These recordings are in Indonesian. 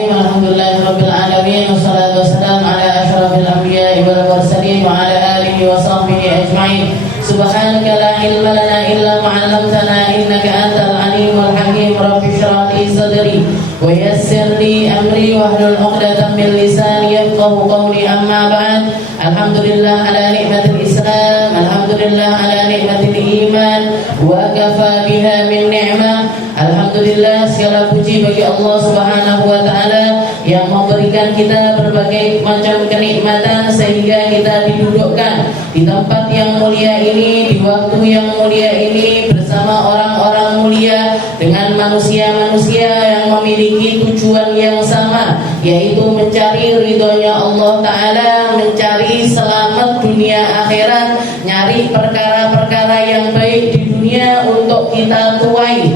Bismillahirrahmanirrahim. Alhamdulillahirabbil alamin wassalatu wassalamu ala asyrafil anbiya'i wal mursalin wa ala alihi wa sahbihi ajma'in. Subhanaka la ilma lana illa ma 'allamtana innaka antal alimul hakim. Rabbi shrah li sadri wa yassir li amri wahlul 'uqdatam min lisani yafqahu qawli. Amma ba'd. Alhamdulillah ala nikmatil Islam, alhamdulillah ala nikmatil iman, wa kafa biha min ni'mah. Alhamdulillah, segala puji bagi Allah Subhanahu wa ta'ala yang memberikan kita berbagai macam kenikmatan sehingga kita didudukkan di tempat yang mulia ini, di waktu yang mulia ini bersama orang-orang mulia dengan manusia-manusia yang memiliki tujuan yang sama, yaitu mencari ridhonya Allah ta'ala, mencari selamat dunia akhirat, nyari perkara-perkara yang baik di dunia untuk kita tuai,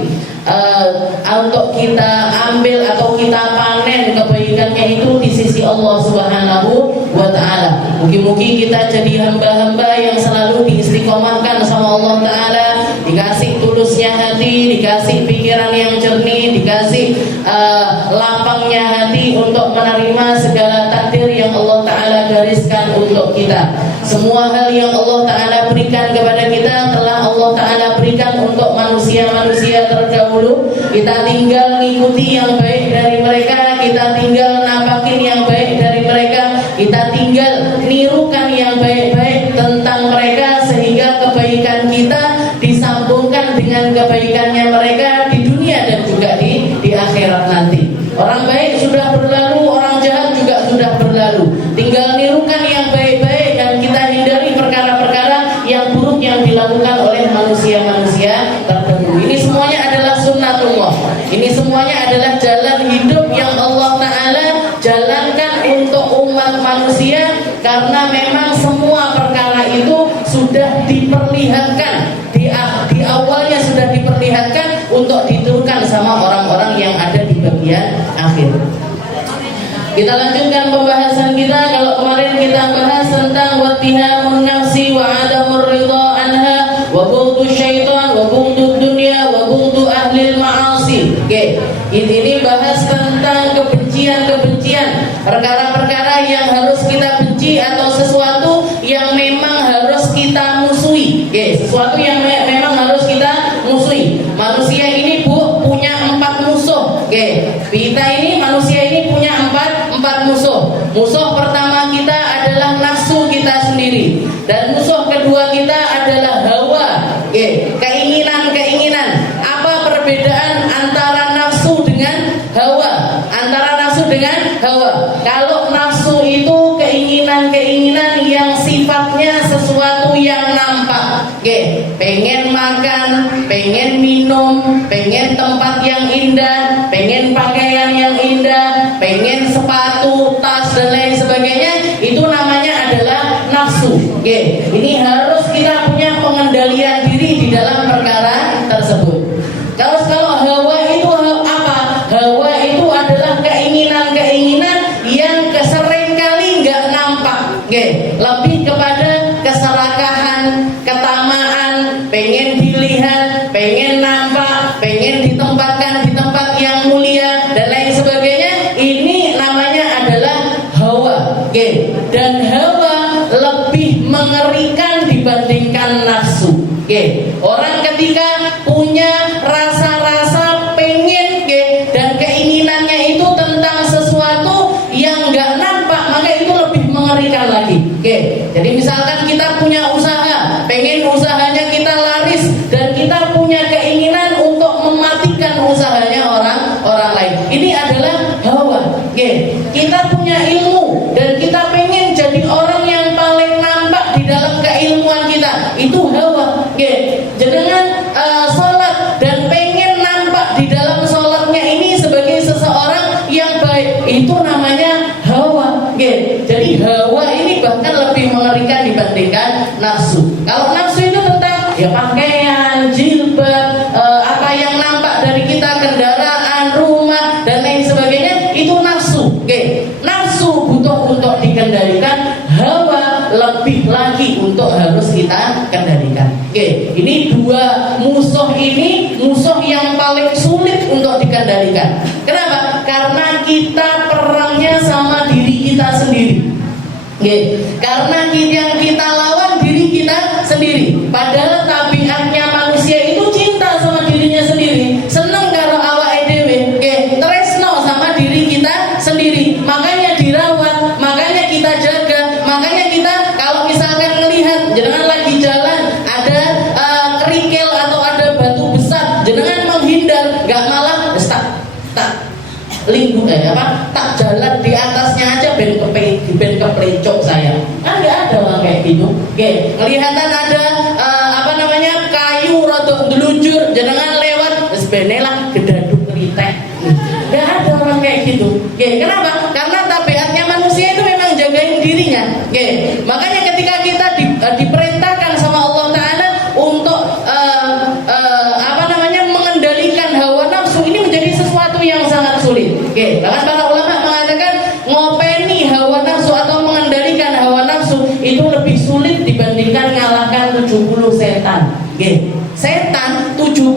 untuk kita ambil atau kita panen kebaikannya itu di sisi Allah Subhanahu wa ta'ala. Mugi-mugi kita jadi hamba-hamba yang selalu diistiqomahkan sama Allah ta'ala, dikasih tulusnya hati, dikasih pikiran yang jernih, dikasih lapangnya hati untuk menerima segala takdir yang Allah ta'ala gariskan untuk kita. Semua hal yang Allah ta'ala berikan kepada kita telah Allah ta'ala berikan untuk manusia-manusia terdahulu. Kita tinggal mengikuti yang baik dari mereka, kita tinggal nampakin yang baik dari mereka, kita tinggal nirukan yang baik-baik tentang mereka, sehingga kebaikan kita disambungkan dengan kebaikannya mereka di dunia dan juga di akhirat nanti. Orang baik sudah berlalu, orang jahat juga sudah berlalu. Tinggal nirukan yang baik-baik dan kita hindari perkara-perkara yang buruk yang dilakukan oleh manusia-manusia terdahulu. Ini semuanya adalah sunnatullah. Ini semuanya adalah jalan hidup yang Allah ta'ala jalankan untuk umat manusia, karena memang semua perkara itu sudah diperlihatkan di awalnya, sudah diperlihatkan untuk diturunkan sama orang-orang yang ada di bagian akhir. Kita lanjutkan pembahasan kita. Kalau kemarin kita bahas tentang wattihamun nafsi wa adamur ridha anha wa bughdu syaitan wa bughdu dunya wa bughdu ahlil ma'asi. Oke, ini bahas tentang kebencian-kebencian, perkara-perkara yang harus kita benci atau sesuatu yang memang harus kita musuhi. Oke, sesuatu yang memang harus kita musuhi. Manusia ini punya 4 musuh. Oke, kita ini manusia ini punya 4 musuh. Musuh pertama kita adalah nafsu kita sendiri, dan musuh kedua kita adalah hawa. Oke, keinginan-keinginan. Apa perbedaan antara nafsu dengan hawa? Antara nafsu dengan hawa. Kalau nafsu itu keinginan-keinginan yang sifatnya sesuatu yang nampak. Oke, pengen makan, pengen minum, pengen tempat yang indah, pengen pakaian yang indah, pengen sepatu, tas dan lain sebagainya, itu namanya adalah nafsu. Oke, ini harus kita punya pengendalian diri di dalam perkara tersebut. Kalau hawa itu apa? Hawa itu adalah keinginan-keinginan yang seringkali nggak nampak. Oke, lebih kepada keserakahan, ketamaan, pengen dilihat, pengen nampak, pengen ditempatkan di tempat yang mulia dan lain sebagainya. Ini namanya adalah hawa. Oke, dan hawa lebih mengerikan dibandingkan nafsu. Oke, orang ketika punya rasa-rasa pengen, dan keinginannya itu tentang sesuatu yang nggak nampak, maka itu lebih mengerikan lagi. Oke, jadi misalkan kita punya usaha, pengen usahanya kita laris, dan kita punya keinginan untuk mematikan usahanya orang lain. Ini adalah hawa. Oke, kita punya ilmu dan kita pengen jadi orang yang paling nampak di dalam keilmuan kita. Itu hawa. Oke, dengan sholat dan pengen nampak di dalam sholatnya ini sebagai seseorang yang baik, itu namanya hawa. Oke, jadi hawa ini bahkan lebih mengerikan dibandingkan nafsu. Kalau nafsu itu tentang ya pakaian, jilbab, apa yang nampak dari kita, kendaraan, rumah dan lain sebagainya, itu nafsu. Oke, nafsu butuh untuk dikendalikan, hawa lebih lagi untuk harus kita kendalikan. Oke, ini dua musuh ini musuh yang paling sulit untuk dikendalikan. Kenapa? Karena kita Karena yang kita lawan diri kita sendiri. Padahal tabiatnya manusia itu cinta sama dirinya sendiri, seneng karo awake dhewe, tresno sama diri kita sendiri. Makanya dirawat, makanya kita jaga, makanya kita kalau misalkan melihat jenengan lagi jalan ada kerikil atau ada batu besar, jenengan menghindar, gak malah tak tak jalan di atasnya aja ben keplecok saya. Nggak ada orang kayak gitu. Kelihatan ada kayu rada ndeluncur, jenengan lewat wis benelah gedaduk kritek. Nggak ada orang kayak gitu. Kenapa? Karena tabiatnya manusia itu memang jagain dirinya. Makanya ketika kita diperintahkan sama Allah Ta'ala untuk mengendalikan hawa nafsu, ini menjadi sesuatu yang sangat sulit. Bahkan para ulama mengatakan ngopeni hawa nafsu atau mengendalikan hawa nafsu itu lebih sulit dibandingkan ngalahkan 70 setan. Setan 70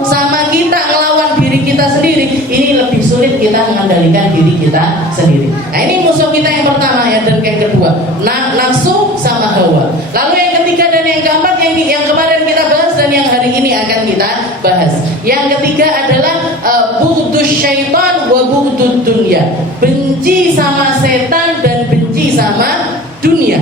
sama kita ngelawan diri kita sendiri, ini lebih sulit kita mengendalikan diri kita sendiri. Nah, ini musuh kita yang pertama ya, dan yang kedua nafsu sama hawa. Lalu yang ketiga dan yang keempat yang kemarin kita bahas dan yang hari ini akan kita bahas. Yang ketiga adalah bughdus syaitan wa bughdud dunya. Benci sama setan dan benci sama dunia.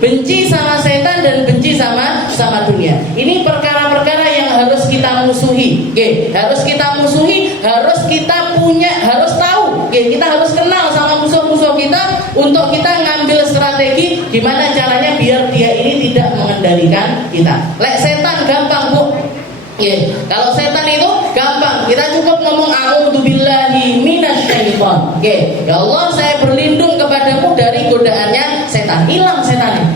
Benci sama setan dan benci sama dunia. Ini perkara-perkara yang harus kita musuhi. Harus kita musuhi, harus kita harus tahu. Kita harus kenal sama musuh-musuh kita untuk kita ngambil strategi gimana caranya biar dia ini tidak mengendalikan kita. Lek setan gampang, Bu. Kalau setan itu gampang, kita cukup ngomong a'udzubillahi minasyaiton. Ya Allah, saya berlindung kepadamu dari godaannya setan. Hilang setannya.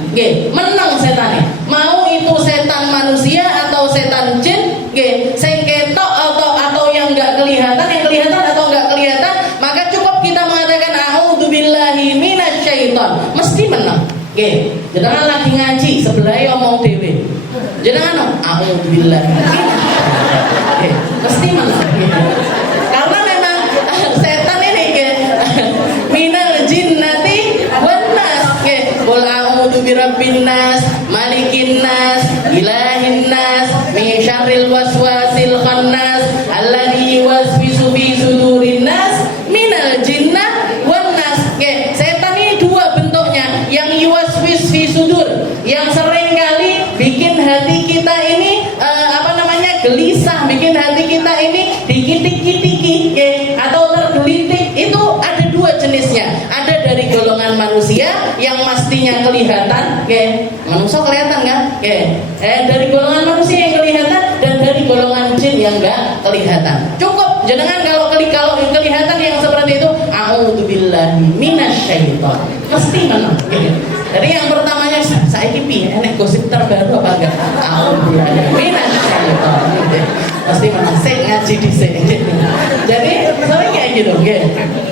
Menang setannya. Mau itu setan manusia atau setan jin, sing ketok atau yang enggak kelihatan, yang kelihatan atau enggak kelihatan, maka cukup kita mengatakan a'udzubillahi minasyaiton, mesti menang. Jangan lagi ngaji sebelahnya omong dewe. Jangan alhamdulillah. Mesti menang. Karena memang setan ini minal jinnati wan nas. Qul a'udzu birabbin nas, malikin nas, ilahin nas, min syarril waswasil khannas, alladzi yuwaswisu fi sudurin nas, minal jinnah wan nas. Setan ini dua bentuknya, yang yuwaswis fi sudur, yang sering kali bikin hati kita ini gelisah, bikin hati kita ini dikitik-kitiki atau tergelitik. Itu ada dua jenisnya. Ada dari golongan manusia yang mestinya kelihatan, manusia kelihatan kan? Dari golongan manusia yang kelihatan dan dari golongan jin yang enggak kelihatan. Cukup jenengan kalau kelihatan yang seperti itu, a'udzubillahi minasyaiton, mesti menang. Jadi yang pertamanya saya kipi, enek gosip terbaru apa enggak? Alhamdulillah, minasyaiton. Pasti menang, saya ngaji di sini. Jadi misalnya kayak gitu.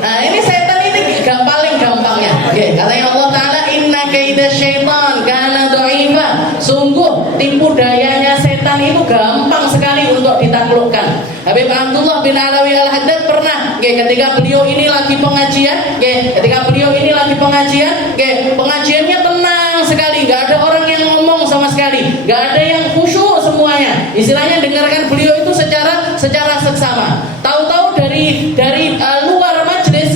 Nah, ini setan ini paling gampangnya. Katanya Allah Ta'ala, inna kaida syaitan kana dha'ifa. Sungguh tipu dayanya setan itu gampang sekali untuk ditaklukkan. Habib Abdullah bin Alawi Al-Haddad pernah ketika beliau ini lagi pengajian, pengajiannya tenang sekali, nggak ada orang yang ngomong sama sekali, nggak ada yang khusyuk semuanya. Istilahnya dengarkan beliau itu secara seksama. Tahu-tahu dari luar majelis,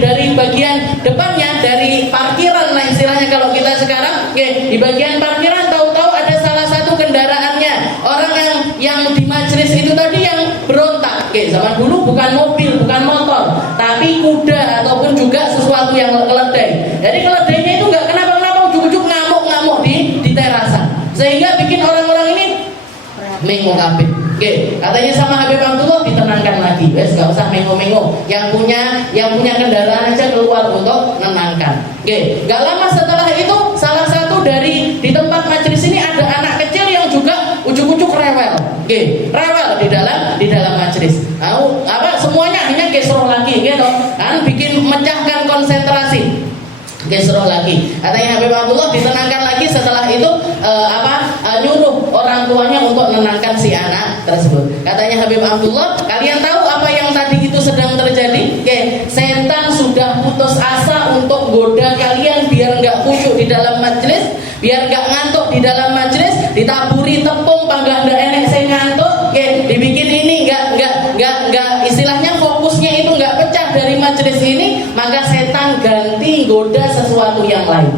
dari bagian depannya, dari parkiran lah istilahnya kalau kita sekarang, di bagian parkiran tahu-tahu ada salah satu kendaraannya orang yang di majelis itu tadi yang berontak. Zaman dulu bukan mobil, bukan motor, tapi kuda ataupun juga sesuatu yang keledai. Jadi keledainya itu nggak kenapa-kenapa, ujuk-ujuk ngamuk-ngamuk di terasan, sehingga bikin orang-orang ini mengo kabeh. Katanya sama Habib Abdullah, ditenangkan lagi. Wes enggak usah mengo-mengo. Yang punya kendaraan aja keluar untuk menenangkan. Enggak lama setelah itu salah satu di tempat majelis ini ada anak kecil yang juga ujuk-ujuk rewel. Rewel di dalam majelis. Semuanya hanya gesroh lagi gitu. Kan bikin memecahkan konsentrasi. Gesroh lagi. Katanya Habib Abdullah ditenangkan lagi setelah itu nyuruh orang tuanya untuk menenangkan si anak tersebut. Katanya Habib Abdullah, kalian tahu apa yang tadi itu sedang terjadi? Setan sudah putus asa untuk goda kalian biar nggak biar gak ngantuk di dalam majelis, ditaburi tepung pangga ndak enek saya ngantuk, dibikin ini nggak istilahnya fokusnya itu nggak pecah dari majelis ini, maka setan ganti goda sesuatu yang lain,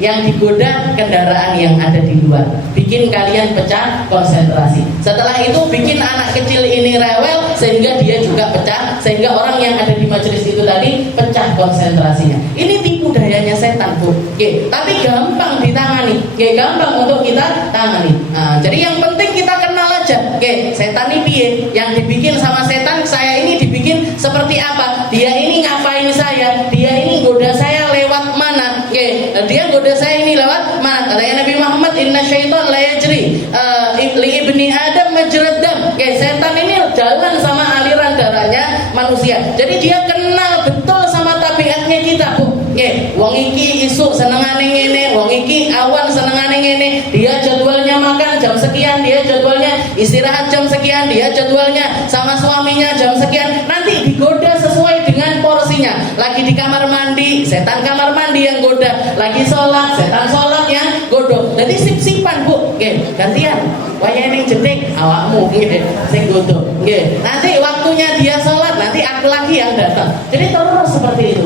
yang digoda kendaraan yang ada di luar, bikin kalian pecah konsentrasi. Setelah itu bikin anak kecil ini rewel sehingga dia juga pecah, sehingga orang yang ada di majelis itu tadi pecah konsentrasinya. Ini tipu dayanya setan, Bu. Tapi gampang ditangani, gampang untuk kita tangani. Nah, jadi yang penting kita kenal aja, setan ini piye, yang dibikin sama setan, saya ini dibikin seperti apa, dia ini ngapain saya, dia ini goda saya lewat mana, dia goda saya ini lewat mana. Kata Nabi Muhammad, inna syaitan la yajri li ibni adam majrad dam. Setan ini jalan sama aliran darahnya manusia. Jadi dia kenal betul sama tabiatnya kita, Bu. Wong iki isuk senengane ngene, wong iki awan senengane ngene. Dia jadwalnya makan jam sekian, dia jadwalnya istirahat jam sekian, dia jadwalnya sama suaminya jam sekian. Nanti digoda sesuai dengan porsinya. Lagi di kamar mandi, setan kamar mandi yang goda. Lagi sholat, setan sholat yang godok. Jadi sip-sipan, Bu. Gantian. Waya ning jentik awakmu sing godok. Nanti waktunya dia sholat, nanti aku lagi yang datang. Jadi terus seperti itu.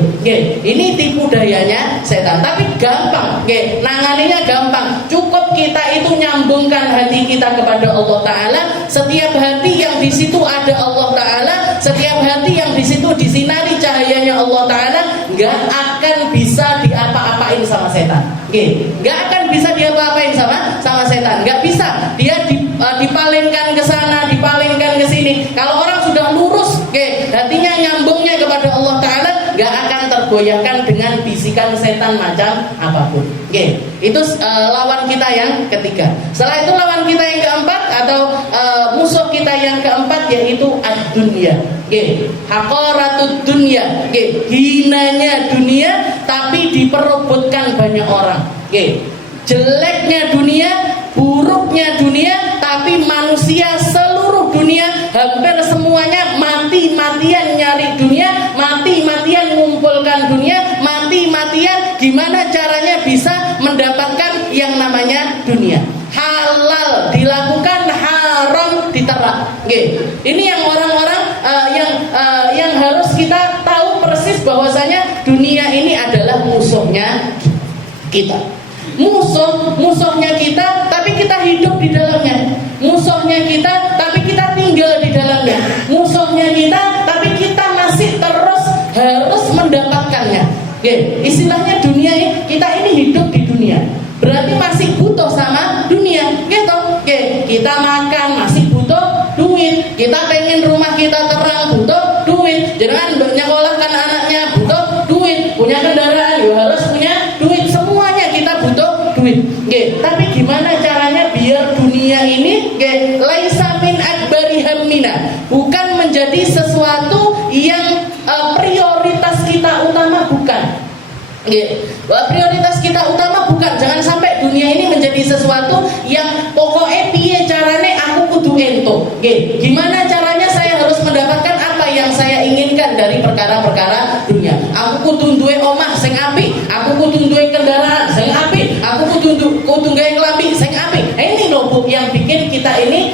Ini tipu dayanya setan. Tapi gampang, nanganinya gampang. Cukup kita itu nyambungkan hati kita kepada Allah Ta'ala. Setiap hati yang di situ ada Allah Ta'ala, setiap hati yang di situ disinari cahayanya Allah Ta'ala, nggak akan bisa diapa-apain sama setan. Nggak akan bisa diapa-apain sama setan. Nggak bisa. Dia dipalingkan ke sana, dipalingkan ke sini. Kalau orang sudah lurus, hatinya nyambungnya kepada Allah Ta'ala, nggak akan tergoyahkan dengan bisikan setan macam apapun. Itu lawan kita yang ketiga. Setelah itu lawan kita yang keempat atau musuh kita yang keempat yaitu ad-dunya. Haqaratud dunya. Hinanya dunia tapi diperebutkan banyak orang. Jeleknya dunia, buruknya dunia, tapi manusia seluruh dunia hampir semuanya mati-matian nyari dunia, mati-matian mengumpulkan dunia, mati-matian gimana caranya bisa mendapatkan yang namanya dunia. Halal dilakukan, haram diterap. Ini yang orang-orang yang harus kita tahu bahwasanya dunia ini adalah musuhnya kita. Musuhnya kita, tapi kita hidup di dalamnya. Musuhnya kita, tapi kita tinggal di dalamnya. Musuhnya kita, tapi kita masih terus harus mendapatkannya. Istilahnya dunia ini, kita ini hidup di dunia, berarti masih butuh sama dunia, gitu. Kita makan masih butuh duit. Kita pengen rumah kita terang, butuh duit. Jangan nyekolahkan anaknya, butuh duit. Punya kendaraan, ya harus punya duit. Semuanya kita butuh duit. Tapi gimana caranya biar dunia ini laisa min akbari hammina, bukan menjadi sesuatu yang prioritas kita utama, bukan. Prioritas kita utama bukan. Jangan sampai dunia ini menjadi sesuatu yang pokoknya piye carane aku kudu ento. Gimana caranya saya harus mendapatkan apa yang saya inginkan dari perkara-perkara dunia. Aku kudu duwe omah sing apik, aku kudu duwe kendaraan sing apik, aku kudu gawe klambi sing apik. Ini loh Bu yang bikin kita ini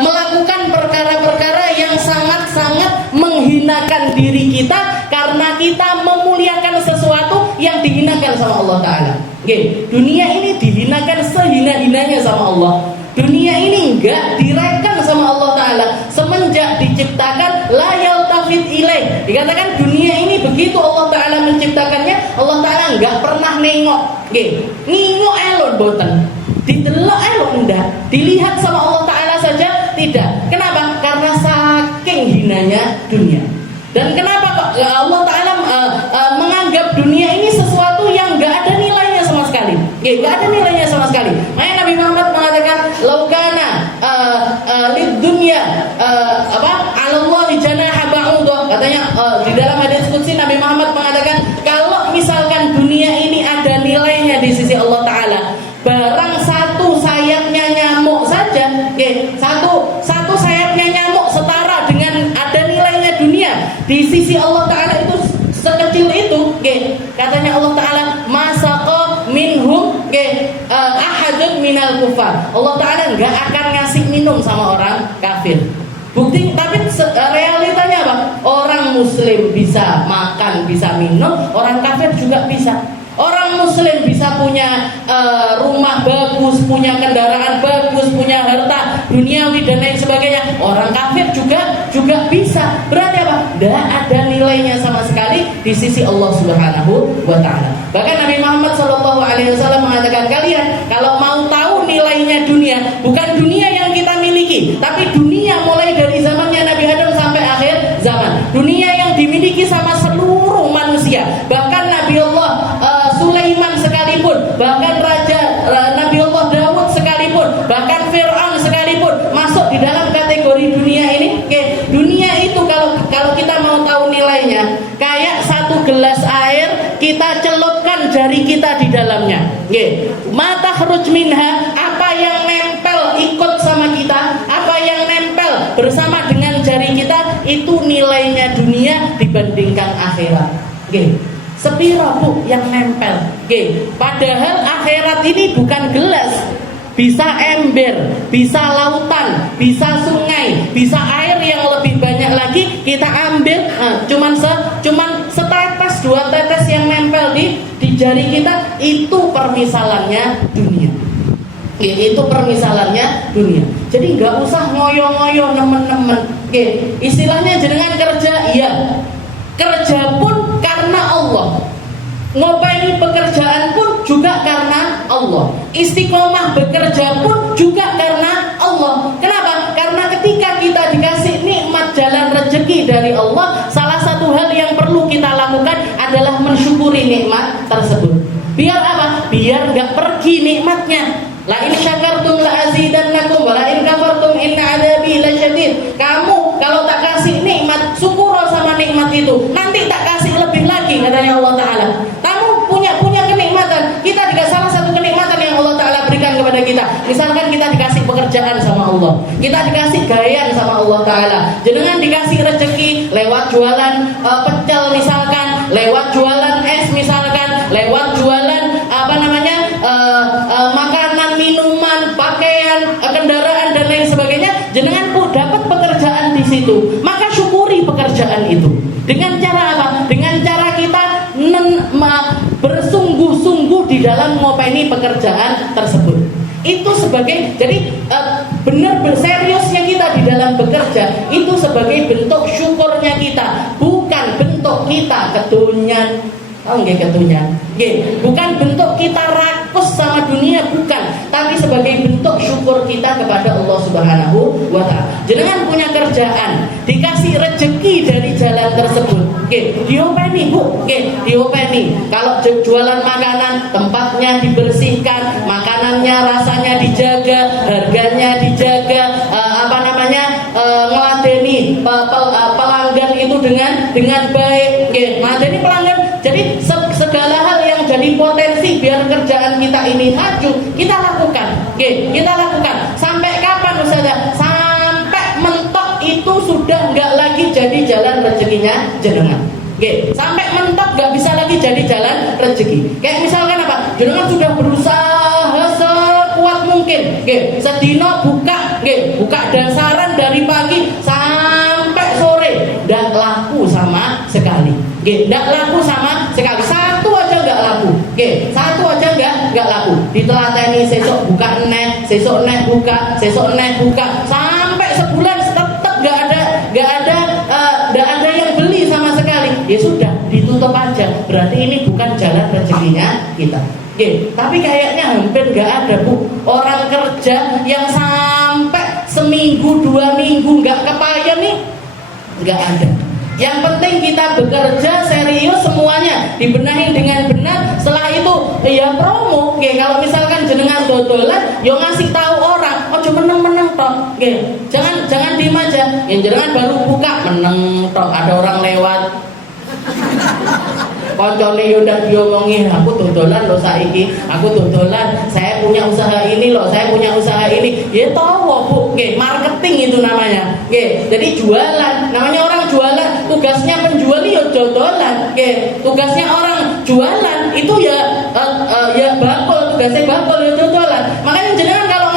melakukan perkara-perkara yang sangat-sangat menghinakan diri kita karena kita memuliakan sesuatu yang dihinakan sama Allah Ta'ala. Dunia ini dihinakan sehina-hinanya sama Allah. Dunia ini enggak direken sama Allah Ta'ala. Semenjak diciptakan la yaltafit ilaih, dikatakan dunia ini begitu Allah Ta'ala menciptakannya, Allah Ta'ala enggak pernah nengok. Ngingok elon boten, didelok elon enggak, dilihat sama Allah Ta'ala saja tidak. Kenapa? Karena saking hinanya dunia. Dan kenapa kok Allah Ta'ala menganggap dunia ini sesuatu yang gak ada nilainya sama sekali. Gak ada nilainya sama sekali. Makanya Nabi Muhammad mengatakan laukana lid dunya alallahi janaha ba'udah. Katanya di dalam hadis qudsi Nabi Muhammad mengatakan kalau misalkan dunia ini ada nilainya di sisi Allah Ta'ala, barang satu sayapnya nyamuk saja, satu sayapnya nyamuk setara dengan ada nilainya dunia di sisi Allah Ta'ala itu sekecil itu. Katanya Allah Ta'ala masaqa kufar. Allah Ta'ala nggak akan ngasih minum sama orang kafir. Bukti, tapi realitanya apa? Orang muslim bisa makan, bisa minum, orang kafir juga bisa. Orang muslim bisa punya rumah bagus, punya kendaraan bagus, punya harta duniawi dan lain sebagainya. Orang kafir juga bisa. Berarti apa? Tidak ada nilainya sama sekali di sisi Allah Subhanahu wa Ta'ala. Bahkan Nabi Muhammad SAW mengatakan, kalian kalau mau tahu nilainya dunia, bukan dunia yang kita miliki, tapi dunia mulai dari zamannya Nabi Adam sampai akhir zaman. Dunia yang dimiliki sama seluruh manusia. Bahkan Nabi Allah Sulaiman sekalipun, bahkan Raja Nabi Allah Daud sekalipun, bahkan Fir'aun sekalipun masuk di dalam kategori dunia ini. Oke, dunia itu kalau kita mau tahu nilainya, kayak satu gelas air kita celupkan jari kita di dalamnya. Oke, mata khruj minha, apa yang nempel ikut sama kita, apa yang nempel bersama dengan jari kita, itu nilainya dunia dibandingkan akhirat. Oke. Sepiro bu yang nempel. Padahal akhirat ini bukan gelas, bisa ember, bisa lautan, bisa sungai, bisa air yang lebih banyak lagi kita ambil. Cuman setetes, 2 tetes yang nempel di jari kita, itu permisalannya dunia. Itu permisalannya dunia. Jadi nggak usah ngoyo-ngoyo nemen-nemen. Istilahnya jenengan kerja, iya. Kerja pun karena Allah, ngopeni pekerjaan pun juga karena Allah, istiqomah bekerja pun juga karena Allah. Kenapa? Karena ketika kita dikasih nikmat jalan rezeki dari Allah, salah satu hal yang perlu kita lakukan adalah mensyukuri nikmat tersebut. Biar apa? Biar gak pergi nikmatnya. La in syakartum la azidannakum wa la in kafartum inna adzabi lasyadid. Kamu kalau tak kasih nikmat, syukur sama nikmat itu, nanti tak kasih lebih lagi, katanya Allah Ta'ala. Kamu punya kenikmatan. Kita juga salah satu kenikmatan yang Allah Ta'ala berikan kepada kita. Misalkan kita dikasih pekerjaan sama Allah, kita dikasih gawean sama Allah Ta'ala. Jenengan dikasih rezeki lewat jualan pecel misalkan, lewat jualan es misalkan, lewat jualan makanan, minuman, pakaian, kendaraan dan lain sebagainya. Jenengan dapat pekerjaan di situ, maka syukuri pekerjaan itu. Dengan cara apa? Dengan cara kita bersungguh-sungguh di dalam ngopeni pekerjaan tersebut. Itu sebagai, jadi benar seriusnya kita di dalam bekerja itu sebagai bentuk syukurnya kita, bukan bentuk kita ketunyan. Ketunyan. Bukan bentuk kita rakus sama dunia, bukan, tapi sebagai bentuk syukur kita kepada Allah Subhanahu wa Ta'ala. Jenengan punya kerjaan, dikasih rezeki dari jalan tersebut. Diopeni bu, diopeni. Kalau jualan makanan, tempatnya dibersihkan, makanannya rasanya dijaga, harganya dijaga, ngeladeni pelanggan itu dengan baik. Ngeladeni pelanggan. Jadi segala hal yang jadi potensi biar kerjaan kita ini maju, kita lakukan. Kita lakukan. Sampai kapan Ustazah? Sampai mentok itu sudah nggak lagi jadi jalan rezekinya jenengan. Sampai mentok nggak bisa lagi jadi jalan rezeki. Kayak misalkan apa? Jenengan sudah berusaha sekuat mungkin. Sedino buka dasaran dari pagi sampai sore, nggak laku sama sekali. Nggak laku sama sekali. Satu aja nggak laku. Satu aja nggak laku. Ditelateni sesok buka neh, sesok neh buka, sesok neh buka, sampai sebulan tetap nggak ada yang beli sama sekali. Ya sudah, ditutup aja. Berarti ini bukan jalan rezekinya kita. Tapi kayaknya hampir nggak ada bu orang kerja yang sampai seminggu 2 minggu nggak kepayan nih, nggak ada. Yang penting kita bekerja serius semuanya, dibenahi dengan benar. Setelah itu ya promo. Kalau misalkan jenengan dodolan, yo ngasih tahu orang, cuma meneng tok. Jangan diem aja. Jenengan baru buka meneng tok, ada orang lewat. Koncone udah diomongin, aku dodolan loh saiki, aku dodolan, saya punya usaha ini loh, saya punya usaha ini. Ya tahu bu, marketing itu namanya. Jadi jualan, namanya orang jualan, tugasnya penjual ya dodolan. Tugasnya orang jualan itu ya bakul, tugasnya bakul ya dodolan. Makanya jenengan kalau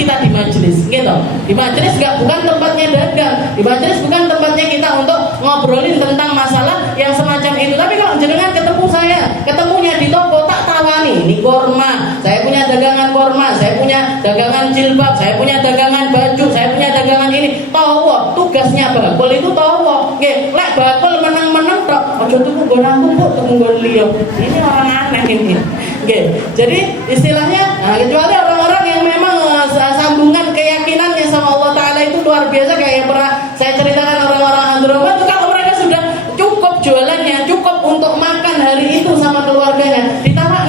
kita di majelis, gitu. Di majelis bukan tempatnya dagang, di majelis bukan tempatnya kita untuk ngobrolin tentang masalah yang semacam itu. Tapi kalau jenengan ketemu saya, ketemunya di toko, tak tawani, ini korma, saya punya dagangan korma, saya punya dagangan jilbab, saya punya dagangan baju, saya punya dagangan ini. Tahu, tugasnya bakul itu tahu. Nggih, lek bakul meneng-meneng tok, aja tuku nggon aku, kok tuku nggon liya. Ini orang aneh ini. Nggih. Jadi istilahnya, kecuali orang-orang yang memang sambungan keyakinannya sama Allah Ta'ala itu luar biasa, kayak yang pernah saya ceritakan orang-orang Hadramaut itu, kalau mereka sudah cukup jualannya, cukup untuk makan hari itu sama keluarganya, ditawak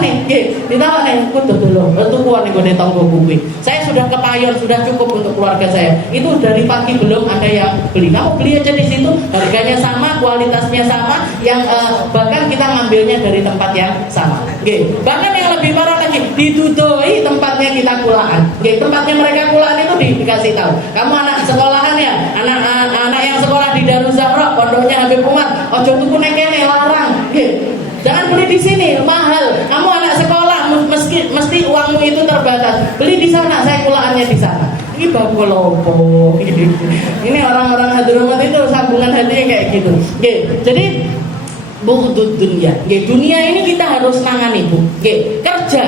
nih, kudu dulu, tukuan nih gue tonggo kuwi. Saya sudah kepayon, sudah cukup untuk keluarga saya. Itu dari pagi belum ada yang beli. Kamu beli aja di situ, harganya sama, kualitasnya sama, yang bahkan kita ngambilnya dari tempat yang sama. Bahkan yang lebih parah lagi, ditudoi tempatnya kita kulaan. Tempatnya mereka kulaan itu dikasih tahu. Kamu anak sekolahan ya, anak yang sekolah di Darul Zahra, pondoknya Habib Umar, ojo tuku nek kene, larang. Jangan beli di sini, mahal. Kamu anak sekolah, mesti uangmu itu terbatas. Beli di sana, saya kulaannya di sana. Ini bakul opo. Ini orang-orang Hadramaut itu sambungan hatinya kayak gitu. Jadi buhdud dunia. Dunia ini kita harus nangani, Bu. Kerja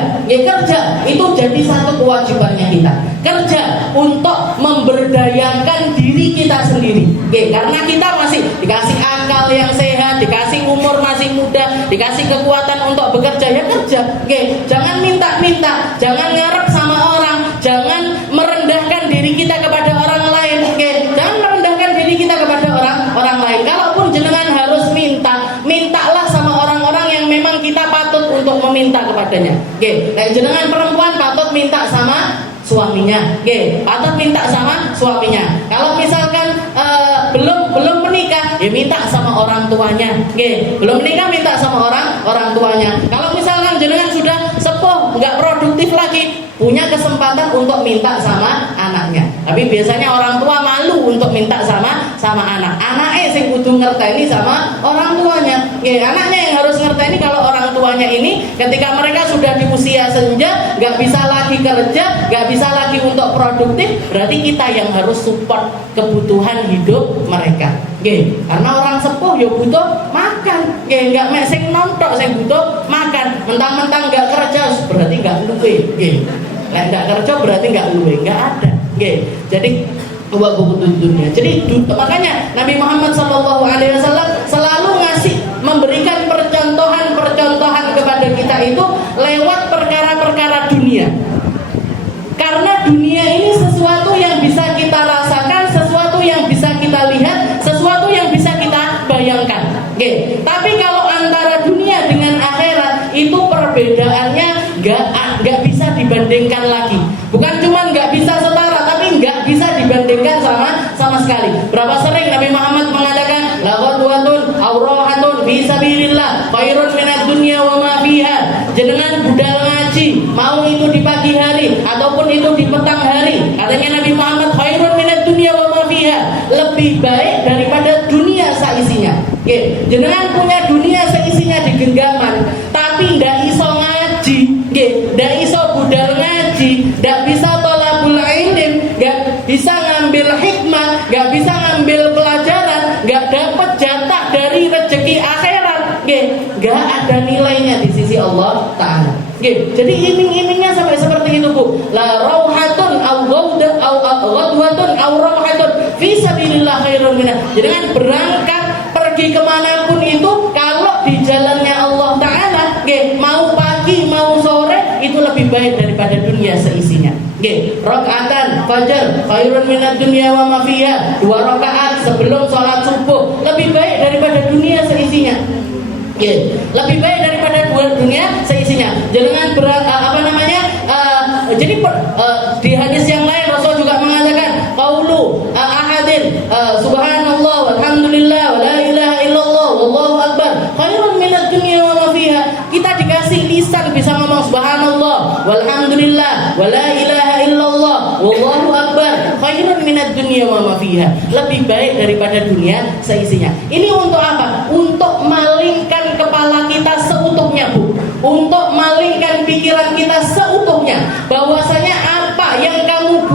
itu jadi satu kewajibannya kita. Kerja untuk memberdayakan diri kita sendiri. Karena kita masih dikasih akal yang sehat, dikasih umur masih muda, dikasih kekuatan untuk bekerja, ya kerja. Jangan minta-minta, jangan ngarep sama orang, jangan merendahkan diri kita kepada orang lain. Jangan merendahkan diri kita kepada orang lain. Kalaupun jenengan harus mintalah sama orang-orang yang memang kita patut untuk meminta kepadanya. Kayak jenengan perempuan patut minta sama suaminya. Patut minta sama suaminya. Kalau misalkan belum menikah, ya minta sama orang tuanya. Belum menikah, minta sama orang tuanya. Kalau misalkan jenengan sudah sepuh, nggak produktif lagi, punya kesempatan untuk minta sama anaknya. Tapi biasanya orang tua malu untuk minta sama anak. Anaknya sing kudu ngerteni sama orang tuanya. Anaknya yang harus ngerteni kalau orang tuanya ini ketika mereka sudah di usia senja, nggak bisa lagi kerja, nggak bisa lagi untuk produktif, berarti kita yang harus support kebutuhan hidup mereka. Karena orang sepuh ya butuh makan. Nggak mek sing nontok, sing butuh makan. Mentang-mentang nggak kerja berarti nggak luwe. Lek nggak kerja berarti nggak luwe, nggak ada. Jadi dunia. Jadi makanya Nabi Muhammad SAW selalu memberikan percontohan kepada kita itu lewat perkara-perkara dunia. Karena dunia ini sesuatu yang bisa kita rasakan, sesuatu yang bisa kita lihat, sesuatu yang bisa kita bayangkan. Tapi kalau antara dunia dengan akhirat itu perbedaannya nggak bisa dibandingkan lagi. Bukan cuma nggak bisa setara, tapi nggak bisa dibandingkan sama sekali. Berapa sering Nabi Muhammad mengatakan, laqadwatun aurahatun fi sabilillah khairun minad dunya wa ma fiha. Jenengan budal ngaji, mau itu di pagi hari ataupun itu di petang hari, katanya Nabi Muhammad, khairun minad dunya wa ma fiha, lebih baik daripada dunia seisinya. Jenengan punya dunia seisinya di genggaman, tapi ndak iso ngaji, ndak iso budal ngaji, ndak bisa thalabul ilm, nggak bisa ngambil hikmah, nggak bisa ngambil pelajaran, nggak dapat jatah dari rezeki akhirat, nggak ada nilainya di sisi Allah Ta'ala. Jadi iming-imingnya sampai seperti itu, Bu. La rauhatun aw ghadwatun aw rauhatun fi sabilillah khairun minah. Jangan berangkat pergi kemanapun itu, kalau di jalannya Allah Ta'ala, mau pagi mau sore, itu lebih baik daripada dunia seisinya. Rakaatan fajar khairun minad dunya wa ma fiha. 2 rakaat sebelum sholat subuh lebih baik daripada dunia seisinya. Lebih baik daripada dunia seisinya. Jangan jadi di hadis yang lain Rasul juga mengatakan qaulu ahadin subhanallah walhamdulillah wa la ilaha illallah wallahu akbar khairun minad dunya wa ma fiha. Kita dikasih lisan bisa ngomong subhanallah walhamdulillah wa la ilaha illallah wallahu akbar khairun minad dunya wa ma fiha. Lebih baik daripada dunia seisinya. Ini untuk apa? Untuk malingkan kepala kita seutuhnya, Bu. Untuk malingkan pikiran kita seutuhnya, bahwasanya apa yang kamu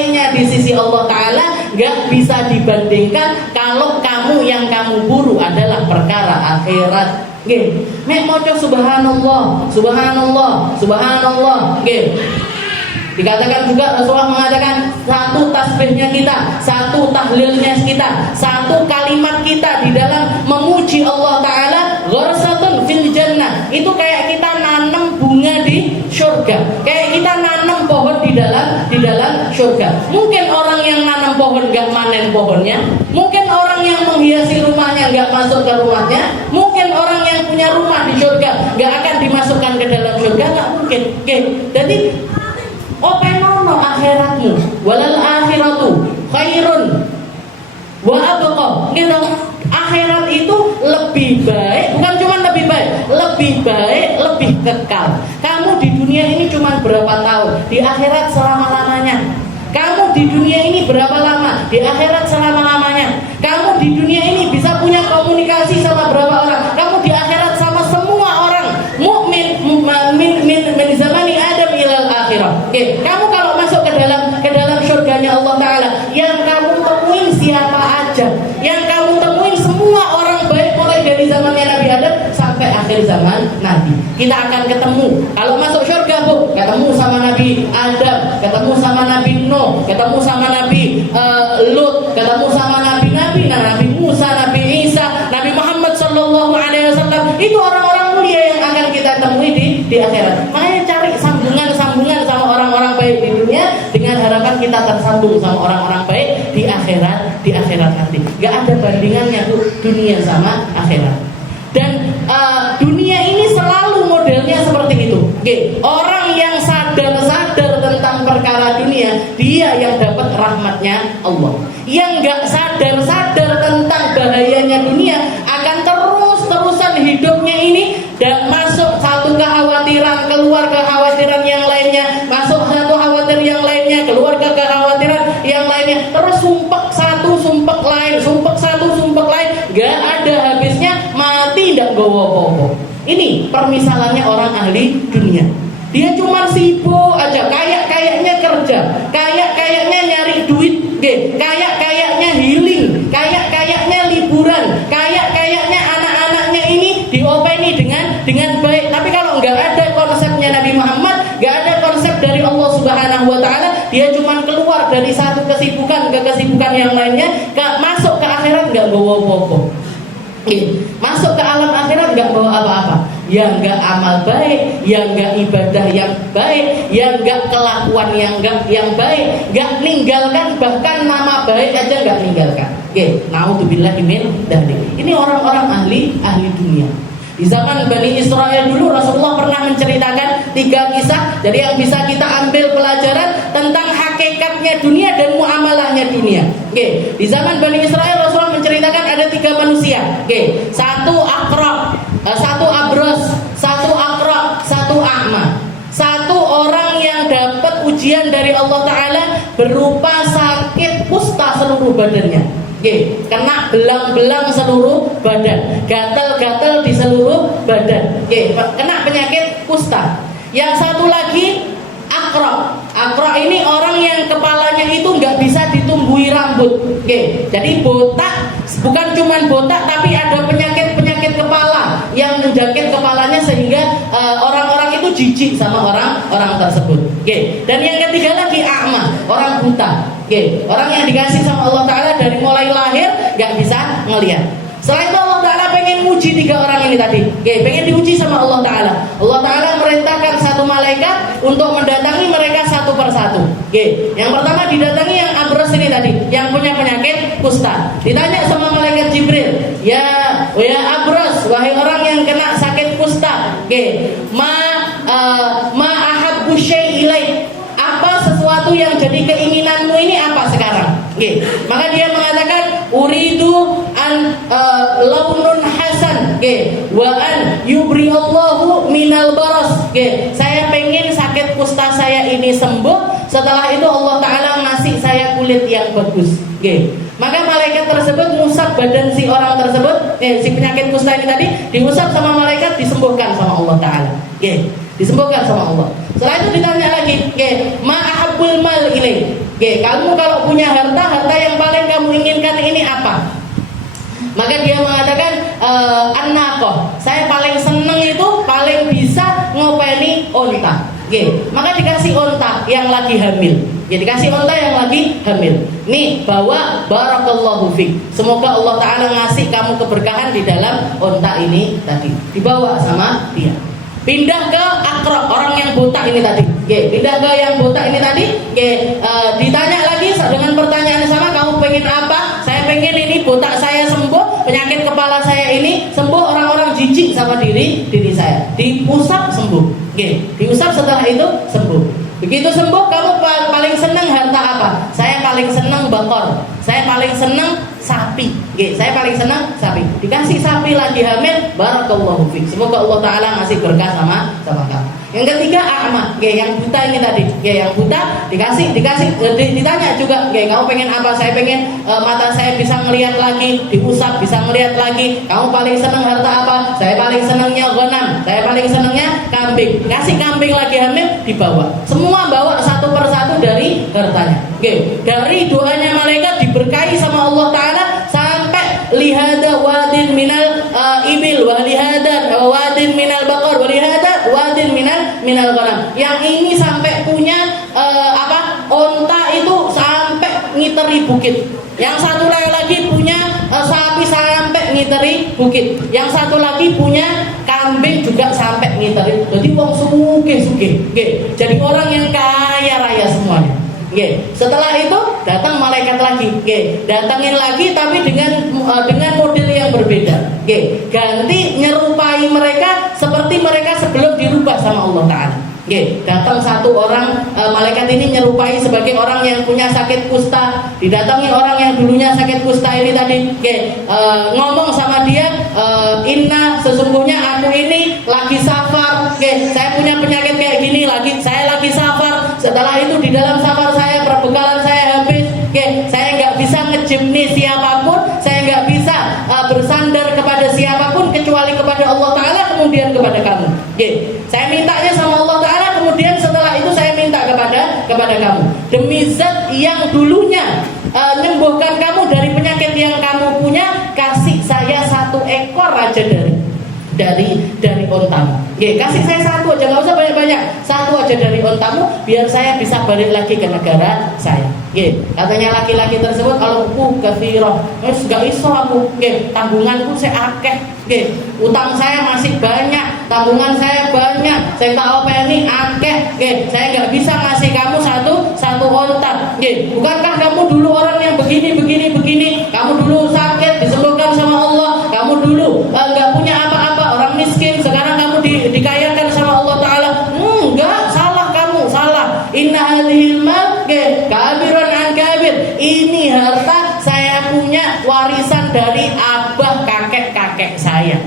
nilainya di sisi Allah Ta'ala gak bisa dibandingkan kalau kamu yang kamu buru adalah perkara akhirat. Nggih, mek maca subhanallah, subhanallah, subhanallah, nggih. Dikatakan juga Rasulullah mengatakan satu tasbihnya kita, satu tahlilnya kita, satu kalimat kita di dalam memuji Allah Ta'ala gharsatun fil jannah. Itu kayak kita nanam bunga di surga, kayak kita nanam pohon di dalam surga. Mungkin orang yang nanam pohon gak manen pohonnya, mungkin orang yang menghiasi rumahnya gak masuk ke rumahnya, mungkin orang yang punya rumah di surga gak akan dimasukkan ke dalam surga, gak mungkin. Oke, jadi openono akhiratmu, walal akhiratu khairun wa abqa. Gitu. Akhirat itu lebih baik, bukan cuma lebih baik, lebih kekal. Kamu di dunia ini cuma berapa tahun? Di akhirat selama-lamanya. Kamu di dunia ini berapa lama? Di akhirat selama-lamanya. Kamu di dunia ini bisa punya komunikasi sama berapa orang? Kamu di akhirat sama semua orang. Mukmin min zamani Adam ilal akhirah. Oke, kamu kalau masuk ke dalam surganya Allah Ta'ala, yang kamu temuin siapa aja? Yang kamu temuin semua orang baik, mulai dari zamannya Nabi Adam sampai akhir zaman Nabi. Kita akan ketemu. Kalau masuk surga, Bu, ketemu sama Nabi Adam, ketemu sama Nabi Nuh, ketemu sama Nabi Lut, ketemu sama Nabi Musa, Nabi Isa, Nabi Muhammad sallallahu alaihi wasallam. Itu orang-orang mulia yang akan kita temui di akhirat. Makanya cari sambungan sama orang-orang baik di dunia dengan harapan kita tersambung sama orang-orang baik di akhirat nanti. Gak ada bandingannya tuh dunia sama akhirat. Dan dunia ini selalu modelnya seperti itu. Oke, orang yang sadar tentang perkara dunia, dia yang dapat rahmatnya Allah. Yang gak sadar tentang bahayanya dunia akan terus-terusan hidupnya ini dan masuk satu kekhawatiran, keluar kekhawatiran yang lainnya, masuk satu khawatir yang lainnya, keluar ke kekhawatiran yang lainnya, terus sumpek satu, sumpek lain, gak ada habisnya, mati ndak gowo apa-apa. Ini permisalannya orang ahli dunia. Dia cuma sibuk aja, kayaknya kerja, kayaknya nyari duit, kayaknya healing, kayaknya liburan, kayaknya anak-anaknya ini diopeni dengan baik. Tapi kalau nggak ada konsepnya Nabi Muhammad, nggak ada konsep dari Allah Subhanahu Wa Taala, dia cuma keluar dari satu kesibukan ke kesibukan yang lainnya, masuk ke akhirat nggak bawa apa-apa. Masuk ke alam akhirat nggak bawa apa-apa. Yang nggak amal baik, yang nggak ibadah yang baik, yang nggak kelakuan yang baik, nggak ninggalkan, bahkan nama baik aja nggak ninggalkan. Naudzubillahi min dzalik. Ini orang-orang ahli dunia. Di zaman Bani Israel dulu Rasulullah pernah menceritakan 3 kisah. Jadi yang bisa kita ambil pelajaran tentang hakikatnya dunia dan muamalahnya dunia. Di zaman Bani Israel Rasulullah menceritakan ada 3 manusia. Satu akrab, satu abros, satu akrab, satu a'ma. Satu orang yang dapat ujian dari Allah Ta'ala berupa sakit kusta seluruh badannya. Kena belang-belang seluruh badan, gatal-gatal di seluruh badan. Kena penyakit kusta. Yang satu lagi akrab. Akrab ini orang yang kepalanya itu nggak bisa ditumbuhi rambut. Jadi botak, bukan cuma botak, tapi ada penyakit kepala yang menjangkit kepalanya sehingga orang-orang itu jijik sama orang tersebut. Dan yang ketiga lagi a'ma, orang buta. Orang yang dikasih sama Allah Ta'ala dari mulai lahir gak bisa ngelihat. Setelah itu Allah Ta'ala pengen uji 3 orang ini tadi. Pengen diuji sama Allah Ta'ala. Allah Ta'ala merintahkan satu malaikat untuk mendatangi mereka satu persatu. Yang pertama didatangi yang abros ini tadi, yang punya penyakit kusta. Ditanya sama malaikat Jibril, ya abros, wahai orang yang kena sakit kusta, ma ahabbu syai' ilaik, apa sesuatu yang jadi keinginanmu ini apa sekarang? Maka dia mengatakan uridu an launun hasan, wa an yubri Allahu minal baras. Saya pengen sakit kusta saya ini sembuh. Setelah itu Allah Ta'ala ngasih saya kulit yang bagus. Maka malaikat tersebut ngusap badan si orang tersebut, si penyakit kusta ini tadi, diusap sama malaikat, disembuhkan sama Allah Ta'ala. Disembuhkan sama Allah. Setelah itu ditanya lagi, ma ahabbul mal ilaik, Kamu kalau punya harta yang paling kamu inginkan ini apa? Maka dia mengatakan an-naqah. Saya paling seneng itu paling bisa ngopeni onta. Maka dikasih onta yang lagi hamil. Dikasih onta yang lagi hamil. Nih, bawa barakallahu fik. Semoga Allah Ta'ala ngasih kamu keberkahan di dalam onta ini tadi. Dibawa sama dia. Pindah ke akrab, orang yang buta ini tadi. Pindah ke yang buta ini tadi. Ditanya lagi dengan pertanyaan yang sama, kamu pengen apa? Saya pengen ini buta saya sembuh, penyakit kepala saya ini sembuh, orang-orang jijik sama diri saya. Diusap sembuh. Diusap setelah itu sembuh. Begitu sembuh, kamu paling senang harta apa? Saya paling senang bakor. Saya paling senang sapi. Saya paling senang sapi. Dikasih sapi lagi hamil, barakallahu fik. Semoga Allah Ta'ala ngasih berkah sama kamu. Yang ketiga a'ma, yang buta ini tadi. Yang buta ditanya juga, kamu pengen apa? Saya pengen mata saya bisa ngelihat lagi, diusap bisa ngelihat lagi. Kamu paling senang harta apa? Saya paling senangnya ghanam. Saya paling senangnya kambing. Kasih kambing lagi hamil, dibawa. Semua bawa satu persatu dari hartanya. Dari doanya malaikat diberkahi sama Allah Ta'ala sampai lihada wadin minal ibil wa lihada wadin minal bakar wa lihada wadin minal ghanam. Yang ini sampai punya onta itu sampai ngiteri bukit. Yang satu lagi punya sapi sampai ngiteri bukit. Yang satu lagi punya kambing juga sampai ngiteri. Jadi wong sugih. Jadi orang yang kaya raya semuanya. Setelah itu datang malaikat lagi, datangin lagi tapi dengan model yang berbeda. Ganti nyerupai mereka seperti mereka sebelum dirubah sama Allah Ta'ala. Datang satu orang, malaikat ini nyerupai sebagai orang yang punya sakit kusta. Didatangin orang yang dulunya sakit kusta ini tadi, ngomong sama dia, inna sesungguhnya aku ini lagi safar. Saya punya penyakit kayak gini, saya lagi safar. Setelah itu di dalam safar saya perbekalan saya habis. Saya nggak bisa ngejibni siapapun, saya nggak bisa bersandar kepada siapapun kecuali kepada Allah Ta'ala, kemudian kepada kamu. Saya mintanya sama Allah Ta'ala, kemudian setelah itu saya minta kepada kamu. Demi zat yang dulunya menyembuhkan kamu dari penyakit yang kamu punya, kasih saya 1 ekor aja dari ontamu. Kasih saya 1 aja, nggak usah banyak-banyak. 1 aja dari ontamu, biar saya bisa balik lagi ke negara saya. Katanya laki-laki tersebut, kalau aku kafirah, gak iso aku. Tanggunganku saya akeh. Utang saya masih banyak, tabungan saya banyak, saya tak apa ini akeh. Saya nggak bisa ngasih kamu satu onta. Bukankah kamu dulu orang yang begini? Kamu dulu sakit disembuhkan sama Allah. Kamu dulu nggak punya apa-apa, orang miskin. Sekarang kamu dikayakan sama Allah Ta'ala. Enggak, salah kamu, salah. Inna hadhil mal kabirun an kabir. Ini harta saya punya warisan dari abah kakek saya.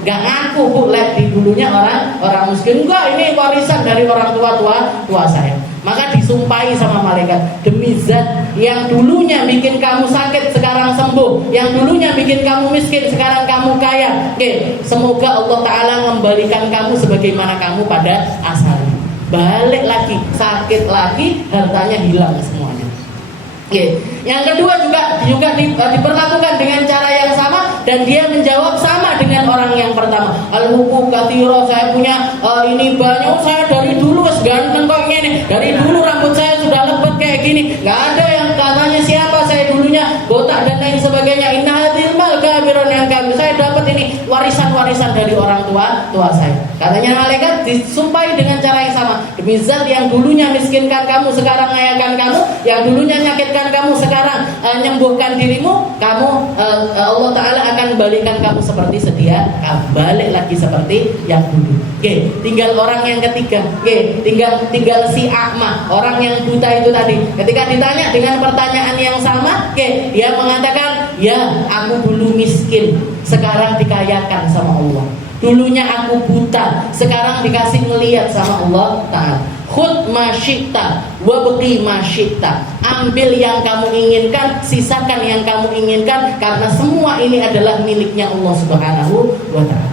Gak ngaku bu, di dulunya orang miskin. Enggak, ini warisan dari orang tua saya. Maka disumpahi sama malaikat, demi zat yang dulunya bikin kamu sakit sekarang sembuh, yang dulunya bikin kamu miskin sekarang kamu kaya. Semoga Allah Ta'ala mengembalikan kamu sebagaimana kamu pada asalnya. Balik lagi, sakit lagi, hartanya hilang semuanya. Yang kedua juga diperlakukan dengan cara yang sama, dan dia menjawab sama dengan orang yang pertama. Al-huquq katsira, saya punya ini banyak, saya dari dulu ganteng kok ini, dari dulu rambut saya sudah lebat kayak gini. Gak ada yang katanya siapa saya dulunya botak dan lain sebagainya. Inna hadhil mal kabirun yang kabir. Saya dapat ini warisan dari orang tua saya. Katanya malaikat disumpahi dengan cara yang sama. Demi zat yang dulunya miskinkan kamu sekarang ngayakan kamu, yang dulunya nyakitkan kamu sekarang nyembuhkan dirimu, Allah Ta'ala akan balikan kamu seperti sedia, balik lagi seperti yang dulu. Tinggal orang yang ketiga, tinggal si a'ma, orang yang buta itu tadi. Ketika ditanya dengan pertanyaan yang sama, dia mengatakan, ya aku dulu miskin, sekarang dikayakan sama Allah. Dulunya aku buta, sekarang dikasih ngelihat sama Allah Ta'ala. Khud ma syi'ta wa baqi ma syi'ta. Ambil yang kamu inginkan, sisakan yang kamu inginkan, karena semua ini adalah miliknya Allah Subhanahu wa Ta'ala.